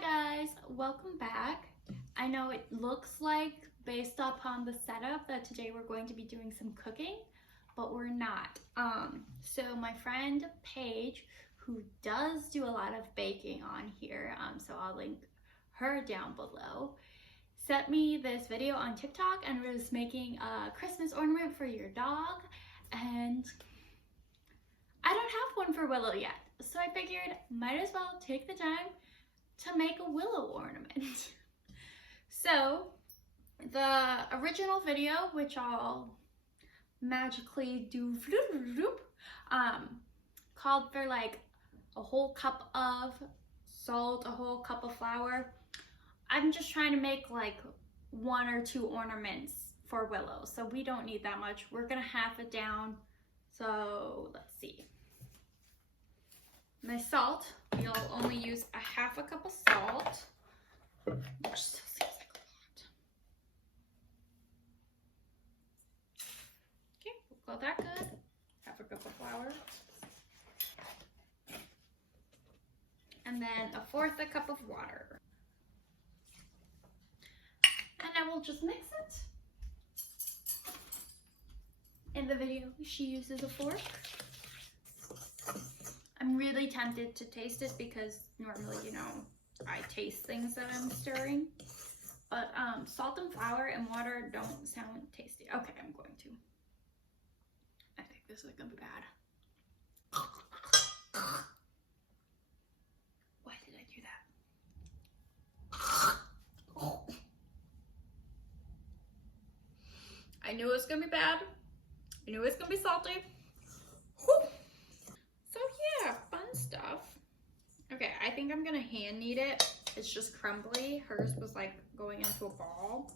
Hi guys, welcome back. I know it looks like, based upon the setup, that today we're going to be doing some cooking, but we're not. So my friend Paige, who does do a lot of baking on here, so I'll link her down below, sent me this video on TikTok and was making a Christmas ornament for your dog, and I don't have one for Willow yet. So I figured might as well take the time to make a Willow ornament. So the original video, which I'll magically do, called for like a whole cup of salt, a whole cup of flour. I'm just trying to make like 1 or 2 ornaments for Willow, so we don't need that much. We're gonna half it down. So let's see. My salt, you'll only use a half a cup of salt, which still seems like a lot. Okay, we'll go that good. Half a cup of flour. And then a 1/4 a cup of water. And then we'll just mix it. In the video, she uses a fork. I'm really tempted to taste it because normally, you know, I taste things that I'm stirring. But salt and flour and water don't sound tasty. Okay, I'm going to. I think this is gonna be bad. Why did I do that? I knew it was gonna be bad. I knew it was gonna be salty. Whew. So yeah, fun stuff. Okay, I think I'm gonna hand knead it. It's just crumbly. Hers was like going into a ball.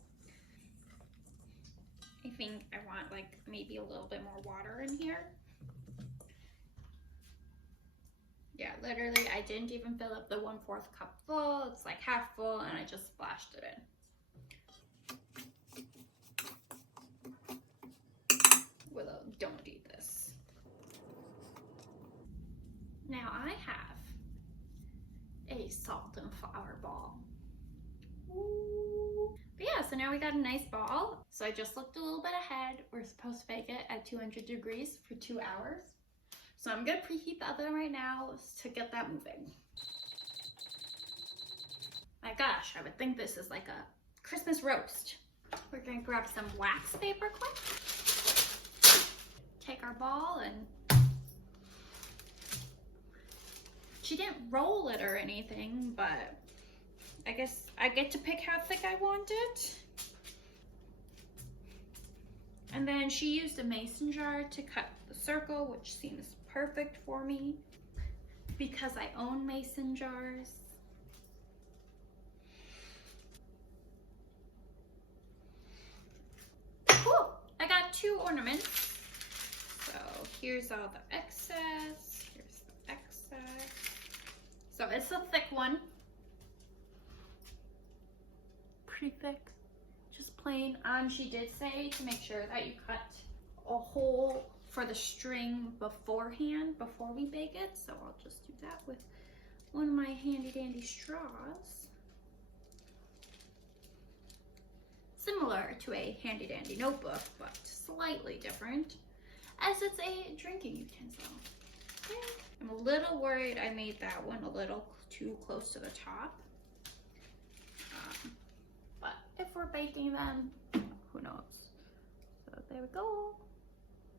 I think I want like maybe a little bit more water in here. Yeah, literally I didn't even fill up the 1/4 cup full. It's like half full and I just splashed it in. Willow, don't eat this. Now I have a salt and flour ball. Ooh. But yeah, so now we got a nice ball. So I just looked a little bit ahead. We're supposed to bake it at 200 degrees for 2 hours. So I'm gonna preheat the oven right now to get that moving. My gosh, I would think this is like a Christmas roast. We're gonna grab some wax paper quick. Take our ball and she didn't roll it or anything, but I guess I get to pick how thick I want it. And then she used a mason jar to cut the circle, which seems perfect for me because I own mason jars. Cool, I got 2 ornaments. So here's all the excess, here's the excess. So it's a thick one. Pretty thick, just plain. She did say to make sure that you cut a hole for the string beforehand, before we bake it. So I'll just do that with one of my handy dandy straws. Similar to a handy dandy notebook, but slightly different, as it's a drinking utensil. Okay. I'm a little worried I made that one a little too close to the top. But if we're baking them, who knows? So there we go.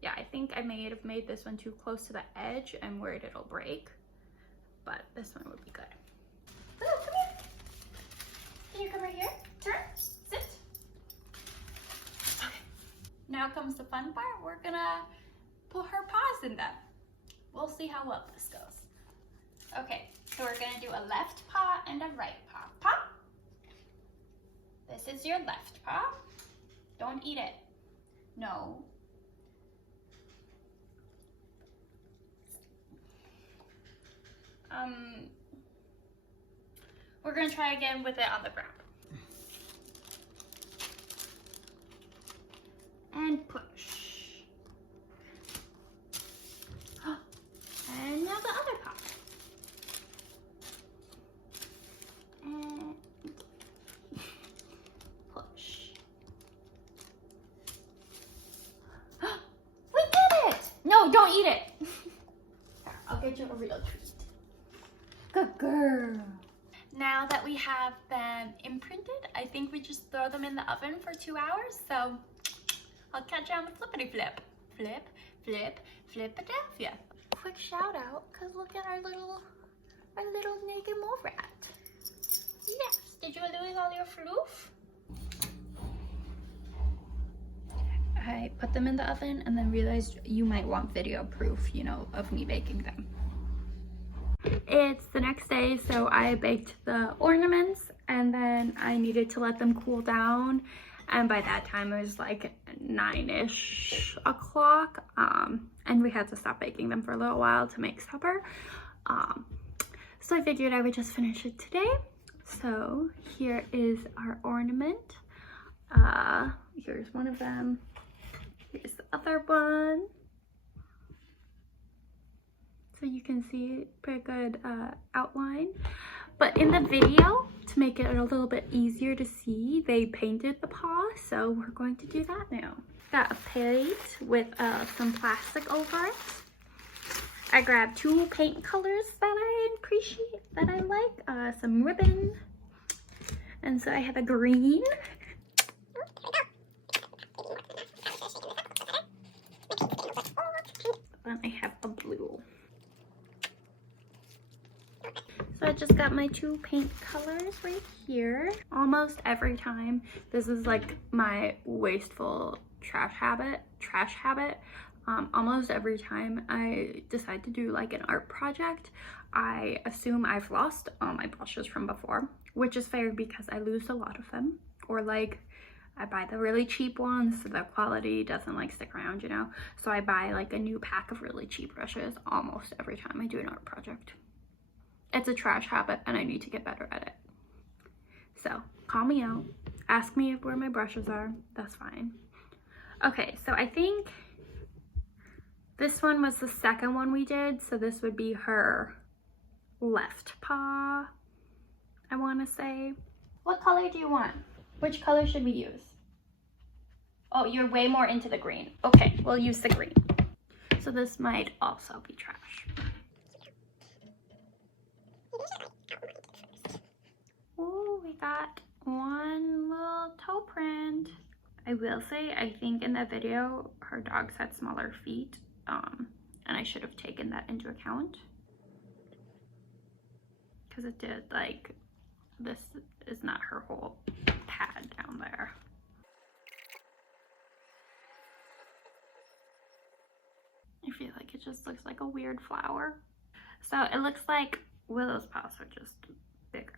Yeah, I think I may have made this one too close to the edge. I'm worried it'll break, but this one would be good. Willow, come here. Can you come right here? Turn, sit. Okay. Now comes the fun part. We're gonna put her paws in them. We'll see how well this goes. Okay, so we're gonna do a left paw and a right paw. Paw. This is your left paw. Don't eat it. No. We're gonna try again with it on the ground. And push. And now the other paw. And don't eat it. I'll get you a real treat. Good girl. Now that we have them imprinted, I think we just throw them in the oven for 2 hours. So I'll catch you on the flippity flip. Flip, flip, flipadelphia. Quick shout out, cause look at our little naked mole rat. Yes, did you lose all your floof? I put them in the oven and then realized you might want video proof, you know, of me baking them. It's the next day, so I baked the ornaments and then I needed to let them cool down. And by that time it was like 9-ish o'clock. And we had to stop baking them for a little while to make supper. So I figured I would just finish it today. So here is our ornament. Here's one of them. Here's the other one. So you can see pretty good outline. But in the video, to make it a little bit easier to see, they painted the paw, so we're going to do that now. Got a plate with some plastic over it. I grabbed 2 paint colors that I appreciate, that I like, some ribbon, and so I have a green. Then I have a blue. So I just got my 2 paint colors right here. Almost every time, this is like my wasteful trash habit. Almost every time I decide to do like an art project, I assume I've lost all my brushes from before, which is fair because I lose a lot of them. Or like I buy the really cheap ones, so the quality doesn't like stick around, you know? So I buy like a new pack of really cheap brushes almost every time I do an art project. It's a trash habit and I need to get better at it. So call me out, ask me where my brushes are, that's fine. Okay, so I think this one was the second one we did, so this would be her left paw, I want to say. What color do you want? Which color should we use? Oh, you're way more into the green. Okay, we'll use the green. So this might also be trash. Oh, we got one little toe print. I will say, I think in the video, her dogs had smaller feet, and I should have taken that into account. Because it did, like, this is not her whole pad down there. I feel like it just looks like a weird flower. So it looks like Willow's paws are just bigger.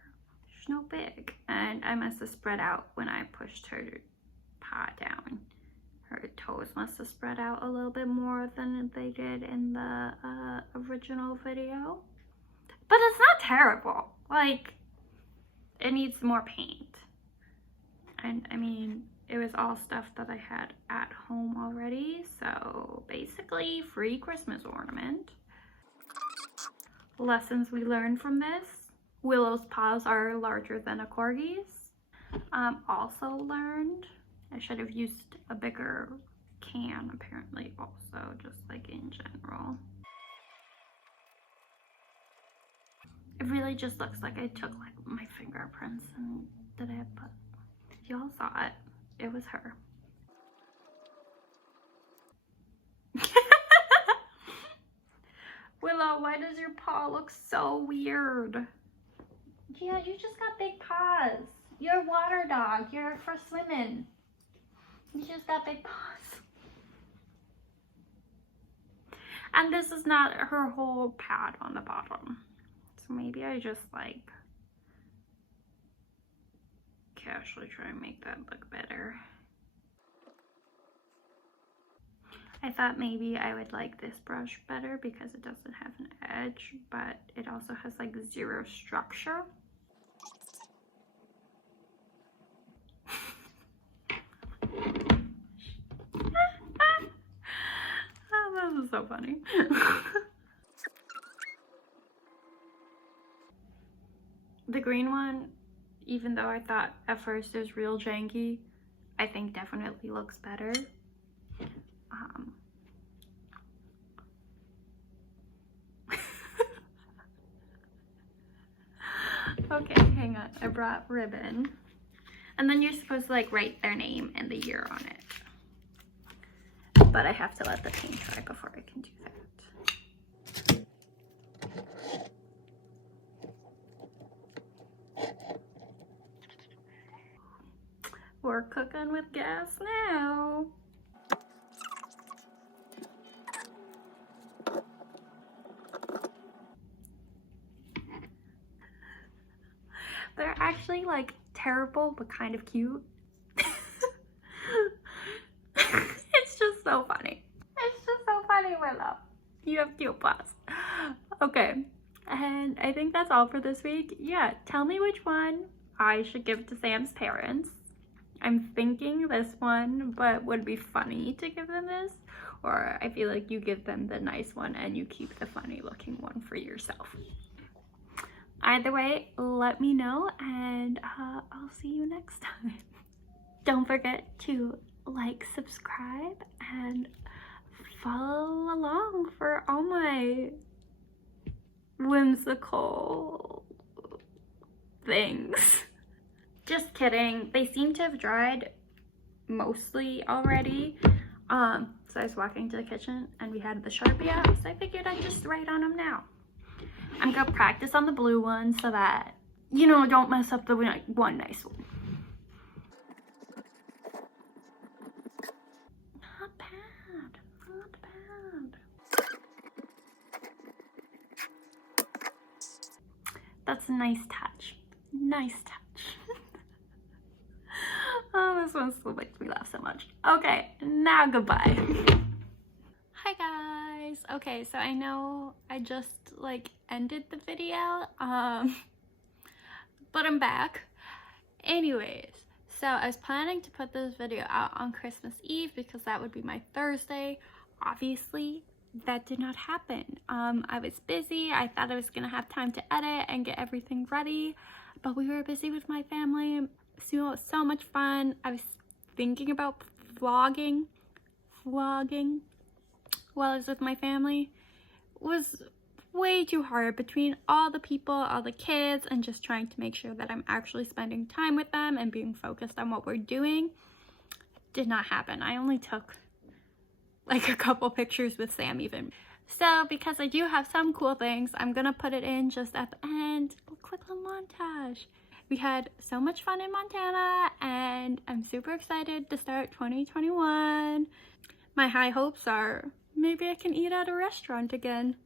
There's no big. And I must have spread out when I pushed her paw down. Her toes must have spread out a little bit more than they did in the original video. But it's not terrible. Like, it needs more paint. And I mean, it was all stuff that I had at home already. So basically, free Christmas ornament. Lessons we learned from this. Willow's paws are larger than a corgi's. Also learned I should have used a bigger can apparently also, just like in general. It really just looks like I took like my fingerprints and did it, but y'all saw it. It was her. Willow, why does your paw look so weird? Yeah, you just got big paws. You're a water dog. You're for swimming. You just got big paws. And this is not her whole pad on the bottom. So maybe I just like casually try and make that look better. I thought maybe I would like this brush better because it doesn't have an edge, but it also has like 0 structure. Oh, this is so funny. The green one, even though I thought at first it was real janky, I think definitely looks better. Okay, hang on. I brought ribbon. And then you're supposed to like write their name and the year on it. But I have to let the paint dry before I can do that. We're cooking with gas now. They're actually like terrible but kind of cute. It's just so funny. It's just so funny, my love. You have cute paws. Okay, and I think that's all for this week. Yeah, tell me which one I should give to Sam's parents. I'm thinking this one, but would it be funny to give them this? Or I feel like you give them the nice one and you keep the funny looking one for yourself. Either way, let me know, and I'll see you next time. Don't forget to like, subscribe, and follow along for all my whimsical things. Just kidding. They seem to have dried mostly already. So I was walking to the kitchen and we had the Sharpie out, so I figured I'd just write on them now. I'm gonna practice on the blue one so that, you know, don't mess up the one nice one. Not bad, not bad. That's a nice touch, nice touch. Oh, this one still makes me laugh so much. Okay, now goodbye. Hi guys. Okay, so I know I just like ended the video, but I'm back. Anyways, so I was planning to put this video out on Christmas Eve because that would be my Thursday. Obviously, that did not happen. I was busy. I thought I was gonna have time to edit and get everything ready, but we were busy with my family. So it was so much fun. I was thinking about vlogging while I was with my family. It was way too hard between all the people, all the kids, and just trying to make sure that I'm actually spending time with them and being focused on what we're doing. Did not happen. I only took like a couple pictures with Sam even. So because I do have some cool things, I'm gonna put it in just at the end. A quick little montage. We had so much fun in Montana, and I'm super excited to start 2021. My high hopes are maybe I can eat at a restaurant again.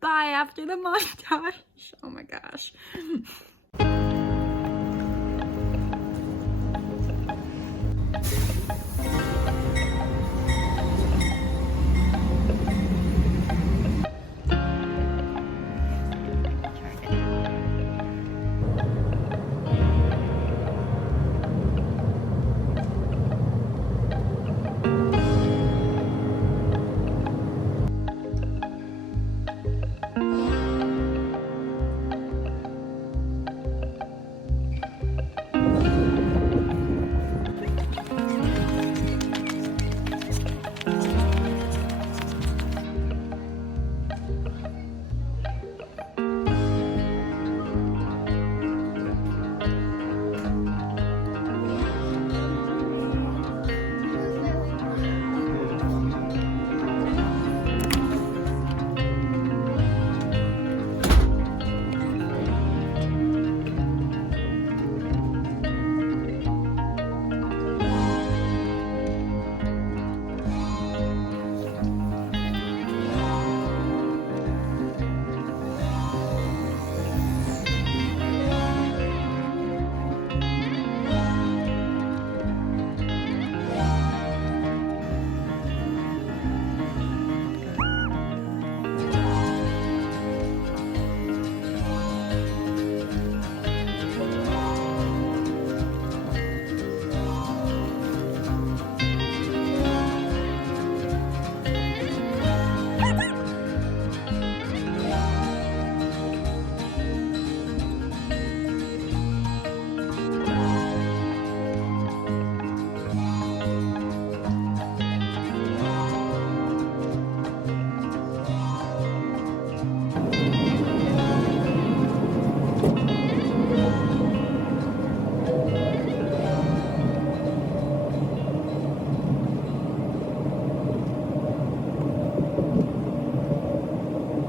Bye after the montage. Oh my gosh.